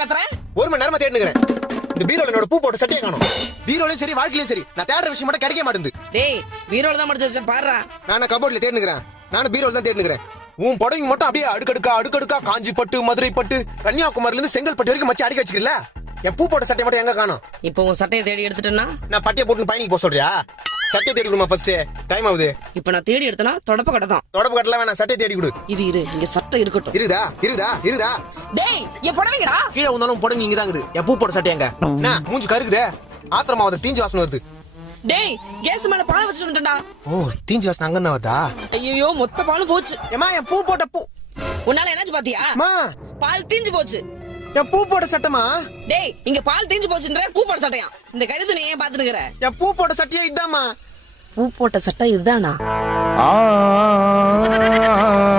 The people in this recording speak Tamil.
கத்துறேன்? 1 மணி நேரமா தேடினுக்கிறேன். இந்த பீரோல என்னோட பூ போட்ட சட்டையை காணோம். பீரோலயும் சரி வாழ்க்கையிலயும் சரி நான் தேடுற விஷயம் மட்டும் கிடைக்க மாட்டேங்குது. டேய் பீரோல தான் மடிச்சு வச்சேன் பாருடா. நான் கபோர்ட்ல தேடினுக்கிறேன். நானும் பீரோல தான் தேடினுக்கிறேன். உன் புடவை மட்டும் அப்படியே அடுக்கடுக்கா காஞ்சி பட்டு, மதுரை பட்டு, கன்னியாகுமரியில இருந்து செங்கல்பட்டு வரைக்கும் மச்சி அடிக்க வச்சிருக்கல. என் பூ போட்ட சட்டை மட்டும் எங்க காணோம்? இப்போ உன் சட்டையை தேடி எடுத்துட்டேன்னா நான் பட்டியை போட்டு பயணிக்கு போக சொல்றியா? சட்டை தேடி கொடுமா ஃபர்ஸ்ட். டைம் ஆகுது. இப்ப நான் தேடி எடுத்தனா தொடப்ப கடை தான். தொடப்பு கட்டல வேணாம், சட்டை தேடி கொடு. இரு இங்க சட்டை இருக்கட்டும். இருதா. டேய் என் புடவைங்கடா. கீழே வந்தாலும் புடவை இங்க தான் இருக்குது. என் பூ போட்ட சட்டை எங்க? நான் மூஞ்சி கருக்குதே. ஆத்திரமா வந்து தீஞ்சு வாசனை வருது. டேய் கேஸ் மேல பால் வச்சிட்டு வந்துட்டேன்டா. ஓ தீஞ்சு வாசனை அங்க தான் வருதா? ஐயோ மொத்த பாலும் போச்சு. ஏமா என் பூ போட்ட பூ. உன்னால என்னாச்சு பாத்தியா? அம்மா பால் தீஞ்சு போச்சு. என் பூ போட்ட சட்டமா? டேய் இங்க பால் தீஞ்சு போச்சுன்ற பூ போட்ட சட்டையா? இந்த கருத்து நீ ஏன் பாத்துட்டு இருக்கற? என் பூ போட்ட சட்டையே இதாம்மா. பூ போட்ட சட்டை இதுதானா?